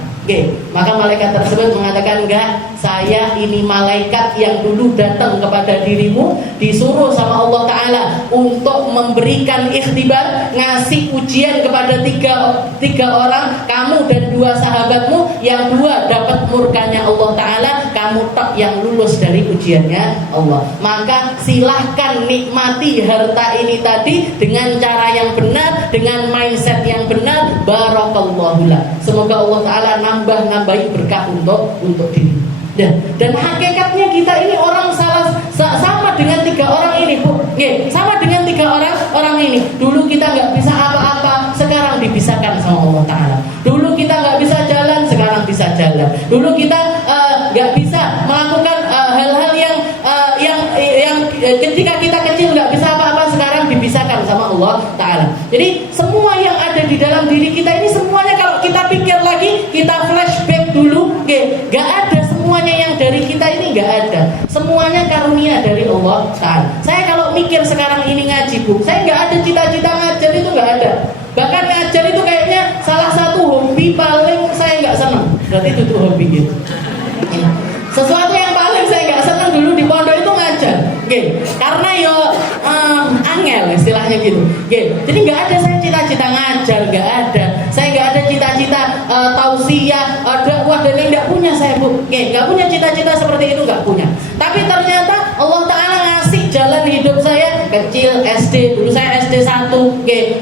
Maka malaikat tersebut mengatakan, enggak, saya ini malaikat yang dulu datang kepada dirimu, disuruh sama Allah Ta'ala untuk memberikan ikhtibar, ngasih ujian kepada tiga orang, kamu dan dua sahabatmu, yang dua dapat murkanya Allah Ta'ala, kamu tak yang lulus dari ujiannya Allah. Maka silahkan nikmati harta ini tadi dengan cara yang benar, dengan mindset yang benar. Barakallahu lah. Semoga Allah Ta'ala nambahi berkah untuk diri. Dan hakikatnya kita ini orang sama dengan tiga orang ini, Bu. Sama dengan tiga orang ini. Dulu kita nggak bisa apa-apa, sekarang dipisahkan sama Allah Ta'ala. Dulu kita nggak bisa jalan, sekarang bisa jalan. Dulu kita nggak bisa melakukan hal-hal yang ketika kita kecil nggak bisa apa-apa, sekarang dipisahkan sama Allah Ta'ala. Jadi semua yang ada di dalam diri kita ini semuanya kalau kita pikir lagi, kita flashback dulu, nggak ada semuanya yang dari kita ini, nggak ada. Semuanya karunia dari Allah Ta'ala. Saya kalau mikir sekarang ini ngaji, Bu, saya nggak ada cita-cita ngajar, itu nggak ada. Bahkan ngajar itu kayaknya salah satu hobi paling saya nggak senang. Berarti itu tuh hobi gitu. Sesuatu yang paling saya nggak senang dulu di pondok itu ngajar, karena angel istilahnya gitu. Jadi nggak ada saya cita-cita ngajar, nggak ada. Saya nggak ada cita-cita tausiah, dakwah, dan yang nggak punya saya, Bu. Nggak punya cita-cita seperti itu, nggak punya. Tapi ternyata Allah Ta'ala ngasih jalan hidup saya kecil SD. Dulu saya SD 1,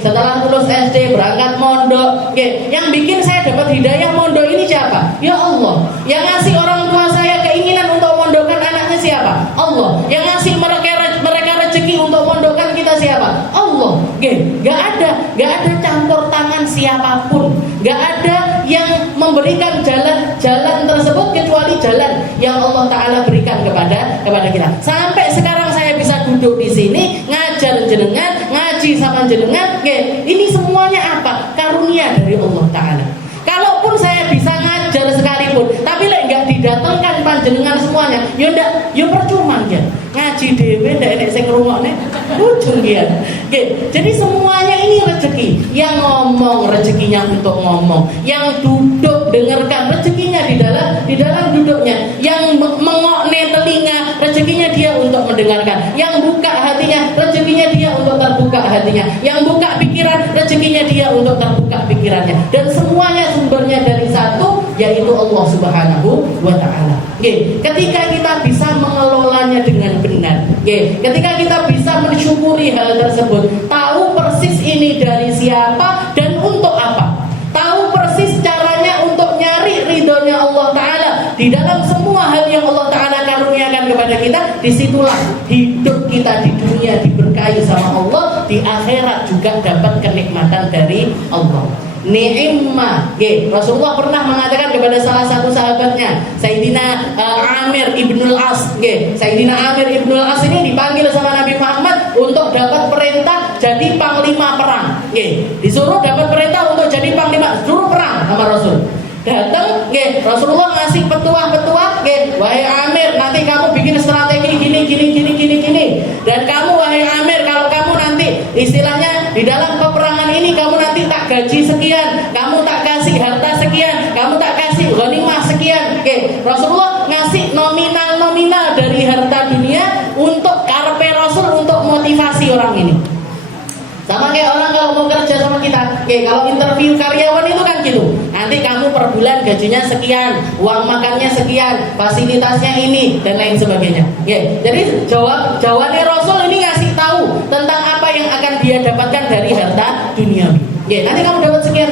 setelah lulus SD berangkat mondok. Yang bikin saya dapat hidayah mondok ini siapa? Ya Allah. Yang ngasih orang tua saya keinginan untuk mondokkan anaknya siapa? Allah. Yang ngasih mereka rezeki untuk mondokkan kita siapa? Allah. Gak ada campur tangan siapapun. Gak ada yang memberikan jalan tersebut kecuali jalan yang Allah Ta'ala berikan kepada kita. Sampai sekarang saya bisa duduk di sini ngajar jenengan, ngaji sama jenengan. Ini semuanya apa? Karunia dari Allah Ta'ala. Kalaupun saya bisa ngajar sekalipun, tapi nggak didatangkan panjenengan semuanya, yo percuma ya. Ngaji dewe ndak enek sing ngrungokne, ujung ya. Jadi semuanya ini rezeki. Yang ngomong rezekinya untuk ngomong, yang duduk dengarkan rezekinya di dalam duduknya, yang mengokne telinga rezekinya dia untuk mendengarkan, yang buka hatinya rezekinya dia untuk terbuka hatinya, yang buka pikiran rezekinya dia untuk terbuka pikirannya, dan semuanya sumbernya dari satu, yaitu Allah Subhanahu wa Ta'ala. Ketika kita bisa mengelolanya dengan benar, ketika kita bisa mensyukuri hal tersebut, tahu persis ini dari siapa dan untuk apa, tahu persis caranya untuk nyari ridhonya Allah Ta'ala di dalam semua hal yang Allah Ta'ala karuniakan kepada kita, disitulah hidup kita di dunia diberkahi sama Allah, di akhirat juga dapat kenikmatan dari Allah. Ni'imah. Rasulullah pernah mengatakan kepada salah satu sahabatnya, Sayyidina Amir ibnul As. Sayyidina Amir ibnul As ini dipanggil sama Nabi Muhammad untuk dapat perintah jadi panglima perang. Disuruh dapat perintah untuk jadi panglima, suruh perang sama Rasul. Datang, Rasulullah ngasih petua-petua, wahai Amir, nanti kamu bikin strategi gini. Dan kamu, wahai Amir, kalau kamu nanti istilahnya di dalam peperangan ini, kamu nanti tak gaji sekian, kamu tak kasih harta sekian, kamu tak kasih ghanimah sekian. Rasulullah ngasih nominal dari harta dunia untuk karepe Rasul, untuk motivasi orang ini. Sama kayak orang kalau mau kerja sama kita, kalau interview karyawan itu kan gitu. Nanti kamu per bulan gajinya sekian, uang makannya sekian, fasilitasnya ini, dan lain sebagainya. Jadi jawabannya Rasul ini ngasih tahu tentang apa yang akan dia dapatkan dari harta duniawi. Nanti kamu dapat sekian.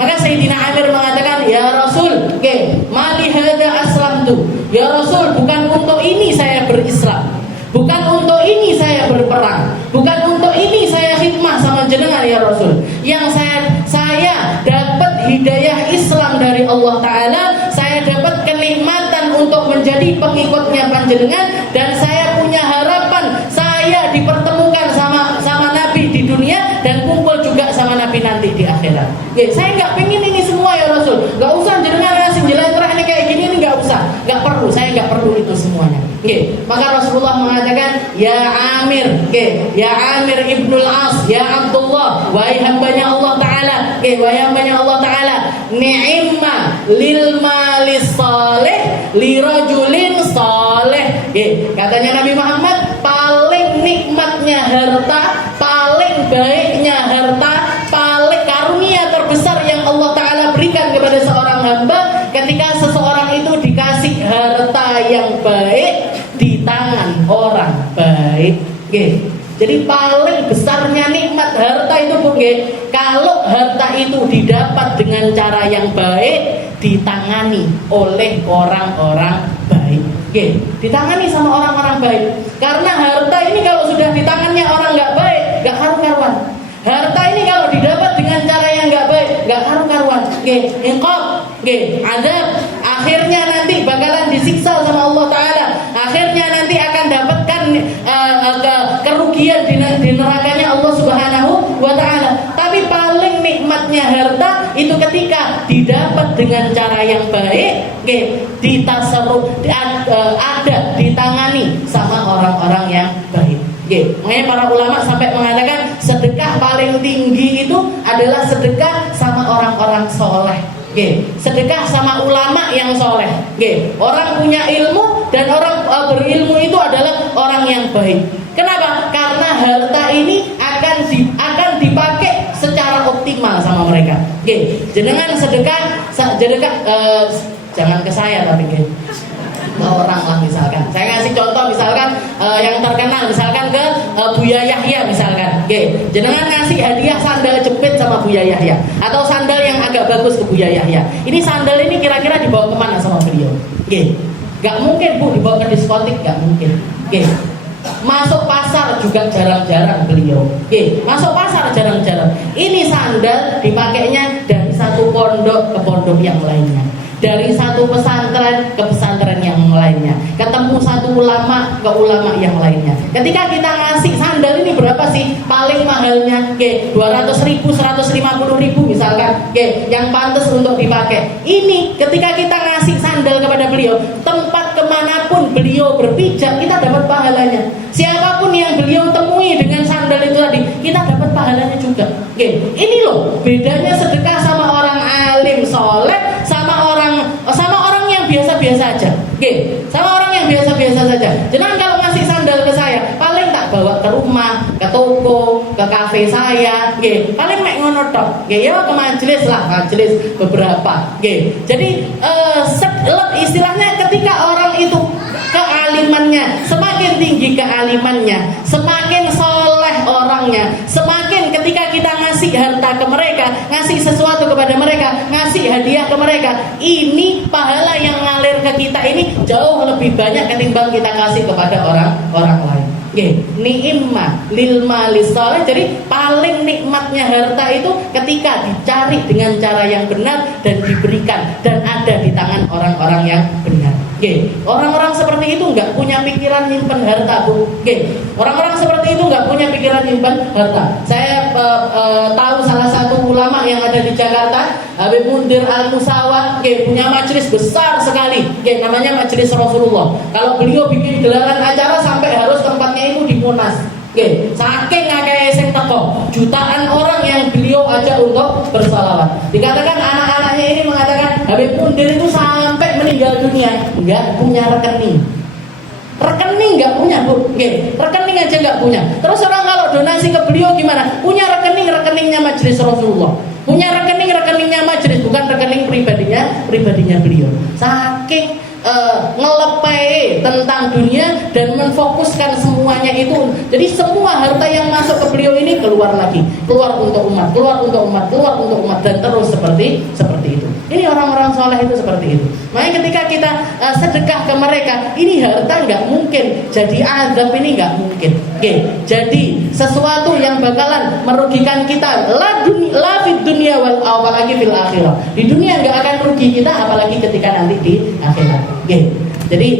Maka Sayyidina Amir mengatakan, ya Rasul, mali hada aslamtu. Ya Rasul, bukan untuk ini saya berislam. Bukan untuk ini saya berperang, bukan untuk ini saya khidmah sama jenengan ya Rasul. Yang saya dapat hidayah Islam dari Allah Ta'ala, saya dapat kenikmatan untuk menjadi pengikutnya panjenengan, dan saya punya harapan saya dipertemukan sama Nabi di dunia dan kumpul juga sama Nabi nanti di akhirat. Saya nggak pengen ini semua ya Rasul. Nggak usah jenengan ngasih jalan terang ini kayak gini, ini nggak usah, nggak perlu. Saya nggak perlu itu semuanya. Maka Rasulullah mengatakan, ya Amir, ya Amir ibnul As, ya Abdullah, wahai hambanya Allah Ta'ala, wahai hambanya Allah Ta'ala, ni'ma lil malis saleh li rajulin saleh. Katanya Nabi Muhammad, paling nikmatnya harta, paling baiknya harta, paling karunia terbesar yang Allah Ta'ala berikan kepada seorang hamba ketika seseorang itu dikasih harta yang baik di tangan orang baik. Jadi paling besarnya nikmat harta itu kalau harta itu didapat dengan cara yang baik, ditangani oleh orang-orang baik. Ditangani sama orang-orang baik. Karena harta ini kalau sudah di tangannya orang nggak baik, nggak karu-karuan. Harta ini kalau didapat dengan cara yang nggak baik, nggak karu-karuan. Iqab, azab. Akhirnya nanti bakalan disiksa sama Allah Ta'ala. Akhirnya nanti akan dapatkan kerugian di nerakanya Allah Subhanahu wa Ta'ala. Tapi paling nikmatnya harta itu ketika didapat dengan cara yang baik, ditasarruf, ada ditangani sama orang-orang yang baik. Makanya para ulama sampai mengatakan sedekah paling tinggi itu adalah sedekah sama orang-orang soleh. Sedekah sama ulama yang soleh. Orang punya ilmu dan orang berilmu itu adalah orang yang baik. Kenapa? Karena harta ini akan dipakai secara optimal sama mereka. Jenengan sedekah, jangan ke saya tapi orang lah misalkan. Saya ngasih contoh misalkan yang terkenal misalkan ke Buya Yahya misalkan. Jenengan ngasih hadiah sandal jepit sama Buya Yahya atau sandal yang agak bagus ke Buya Yahya. Ini sandal ini kira-kira dibawa kemana sama beliau? Gak mungkin Bu dibawa ke diskotik, gak mungkin. Masuk pasar juga jarang-jarang beliau. Masuk pasar jarang-jarang. Ini sandal dipakainya dari satu pondok ke pondok yang lainnya, dari satu pesantren ke pesantren yang lainnya, ketemu satu ulama ke ulama yang lainnya. Ketika kita ngasih sandal ini berapa sih paling mahalnya? 200.000, 150.000 misalkan, yang pantas untuk dipakai. Ini ketika kita ngasih sandal kepada beliau, tempat kemanapun beliau berpijak kita dapat pahalanya. Siapapun yang beliau temui dengan sandal itu tadi, kita dapat pahalanya juga. Ini loh bedanya sedekah sama orang alim soleh sama orang yang biasa-biasa aja. Sama orang yang biasa-biasa saja. Jangan kalau ngasih sandal ke saya, paling tak bawa ke rumah, ke toko, ke kafe saya. Paling mek ngono tok. Ya ke majelis lah, majelis beberapa. Jadi istilahnya ketika orang itu kealimannya, semakin tinggi kealimannya, semakin soleh orangnya, semakin ketika kita ngasih harta ke mereka, ngasih sesuatu kepada mereka, ngasih hadiah ke mereka, ini pahala yang ngalir ke kita ini jauh lebih banyak ketimbang kita kasih kepada orang lain. Ni'imah lil malis saleh. Jadi paling nikmatnya harta itu ketika dicari dengan cara yang benar dan diberikan dan ada di tangan orang-orang yang benar. Orang-orang seperti itu nggak punya pikiran nyimpen harta, Bu. Orang-orang seperti itu nggak punya pikiran nyimpen harta. Saya tahu salah satu ulama yang ada di Jakarta, Habib Mundir Al-Musawa, punya majelis besar sekali, namanya Majelis Rasulullah. Kalau beliau bikin gelaran acara sampai harus tempatnya itu di Monas. Saking akeh sing teko, jutaan orang yang beliau ajak untuk bersalawat. Dikatakan anak-anaknya ini mengatakan Habib Mundir itu sampai meninggal dunia nggak punya rekening. Rekening nggak punya, Bu. Rekening aja nggak punya. Terus orang kalau donasi ke beliau gimana? Punya rekeningnya Majelis Rasulullah. Punya rekeningnya majelis, bukan rekening pribadinya beliau. Saking ngelepai tentang dunia dan menfokuskan semuanya itu. Jadi semua harta yang masuk ke beliau ini keluar lagi, keluar untuk umat, keluar untuk umat, keluar untuk umat, dan terus seperti itu. Ini orang-orang soleh itu seperti itu. Makanya ketika kita sedekah ke mereka, ini harta nggak mungkin jadi azab, ini nggak mungkin. Jadi sesuatu yang bakalan merugikan kita la fid dunia wal apalagi fil akhirah. Di dunia nggak akan rugi kita, apalagi ketika nanti di akhirat. Jadi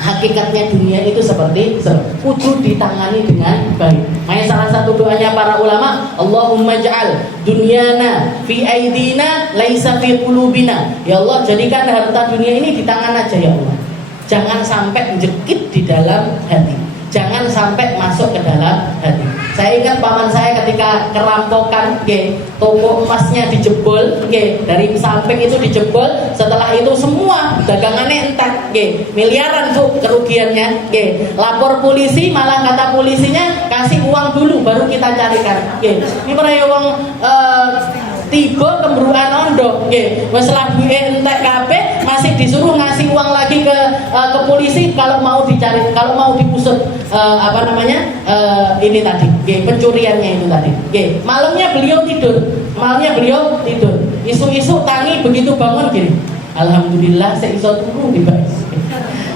hakikatnya dunia itu seperti kudu ditangani dengan baik. Makanya salah satu doanya para ulama, Allahumma ja'al dunyana fi aidina laisa fi qulubina. Ya Allah, jadikan harta dunia ini di tangan aja ya Allah. Jangan sampai menjekit di dalam hati. jangan sampai masuk ke dalam hati. Saya ingat paman saya ketika kerampokan, toko emasnya dijebol, dari samping itu dijebol. Setelah itu semua dagangannya entek, miliaran tuh kerugiannya. Lapor polisi, malah kata polisinya kasih uang dulu baru kita carikan. Ini para wong tiba kembruan ondo, wes labu entek kabeh masih disuruh ngasih uang lagi ke polisi kalau mau dicari, kalau mau diusut ini tadi, pencuriannya itu tadi. Malamnya beliau tidur, isu-isu tangi begitu bangun gini, alhamdulillah saya iso turu di bawah.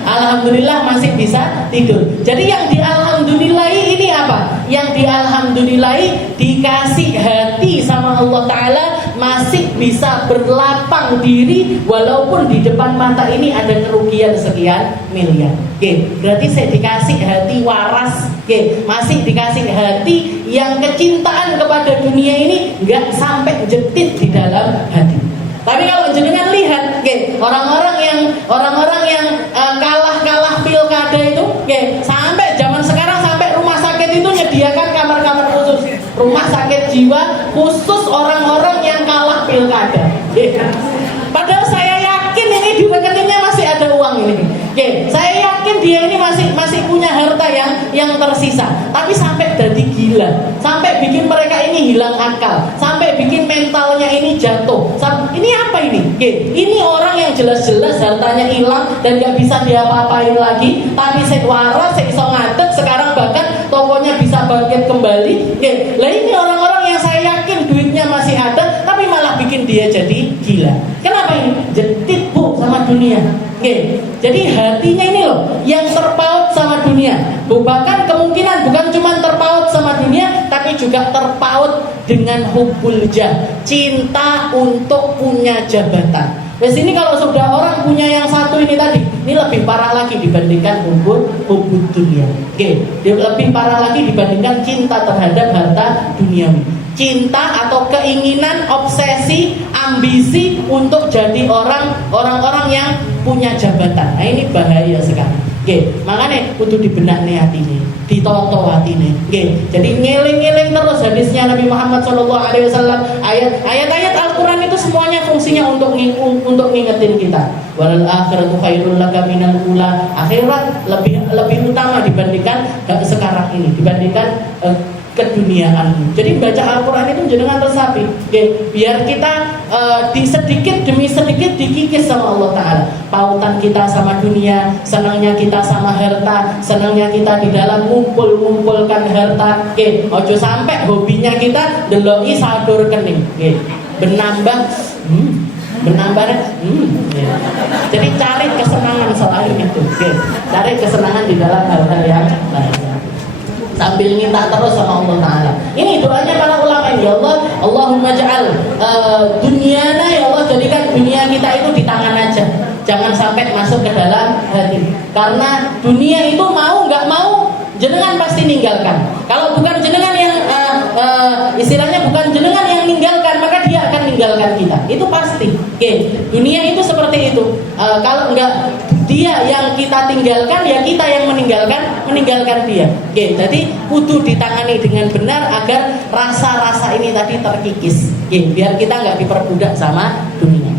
Alhamdulillah masih bisa tidur. Jadi yang dialhamdulillahi ini apa? Yang dialhamdulillahi dikasih hati sama Allah Ta'ala, masih bisa berlapang diri walaupun di depan mata ini ada kerugian sekian miliar. Berarti saya dikasih hati waras, masih dikasih hati yang kecintaan kepada dunia ini nggak sampai jetit di dalam hati. Tapi kalau jenengan lihat, orang-orang yang kalah pilkada itu, sampai zaman sekarang sampai rumah sakit itu menyediakan kamar-kamar khusus, rumah sakit jiwa khusus orang-orang yang kalah pilkada. Padahal saya yakin ini di rekeningnya masih ada uang ini. Saya yakin dia ini masih punya harta yang tersisa. Tapi sampai jadi gila, sampai bikin mereka ini hilang akal, sampai bikin mentalnya ini jatuh. Ini apa ini? Ini orang yang jelas-jelas hartanya hilang dan gak bisa diapa-apain lagi, tapi saya waras, saya iso ngadeg, sekarang bahkan tokonya bisa bangkit kembali. Lah ini orang-orang yang saya yakin duitnya masih ada, tapi malah bikin dia jadi gila. Kenapa ini? Jetit bu sama dunia. Jadi hatinya ini loh yang terpaut sama dunia. Bahkan kemungkinan bukan cuma terpaut sama dunia, tapi juga terpaut dengan hubbul jah, cinta untuk punya jabatan. Di sini kalau sudah orang punya yang satu ini tadi, ini lebih parah lagi dibandingkan hubbul dunia. Lebih parah lagi dibandingkan cinta terhadap harta duniawi. Cinta atau keinginan, obsesi, ambisi untuk jadi orang-orang yang punya jabatan. Nah ini bahaya sekali. Makanya kudu dibenak hati ini, ditoto hati ini. Jadi ngeling-ngeling terus hadisnya Nabi Muhammad SAW. Ayat-ayat Al-Quran itu semuanya fungsinya untuk ngingetin kita. Walal akhiratu khairul laka minal ula. Akhirat lebih utama dibandingkan sekarang ini, dibandingkan keduniaan. Jadi baca Al-Quran itu jenengan resapi, biar kita sedikit demi sedikit dikikis sama Allah Ta'ala. Pautan kita sama dunia, senangnya kita sama harta, senangnya kita di dalam ngumpulkan harta. Ojo sampai hobinya kita deloki sadur kening. Menambah. Jadi cari kesenangan selain itu. Cari kesenangan di dalam hal-hal yang lain, sambil minta terus sama Allah Ta'ala. Ini doanya para ulama ini, ya Allah, Allahumma ja'al dunyana, ya Allah jadikan dunia kita itu di tangan aja, jangan sampai masuk ke dalam hati. Karena dunia itu mau nggak mau jenengan pasti ninggalkan. Kalau bukan jenengan yang istilahnya bukan jenengan yang ninggalkan, maka dia akan ninggalkan kita. Itu pasti. Dunia itu seperti itu. Kalau enggak dia yang kita tinggalkan, ya kita yang meninggalkan dia. Jadi kudu ditangani dengan benar agar rasa-rasa ini tadi terkikis. Biar kita nggak diperbudak sama dunia.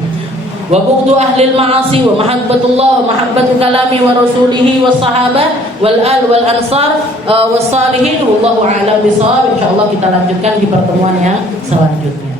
Wa bughdu ahlil ma'asi wa mahabbatullah wa mahabbatu kalami wa rasulihi was sahabah wal al wal ansar was salihin wallahu a'lam bishawab. Insyaallah kita lanjutkan di pertemuan yang selanjutnya.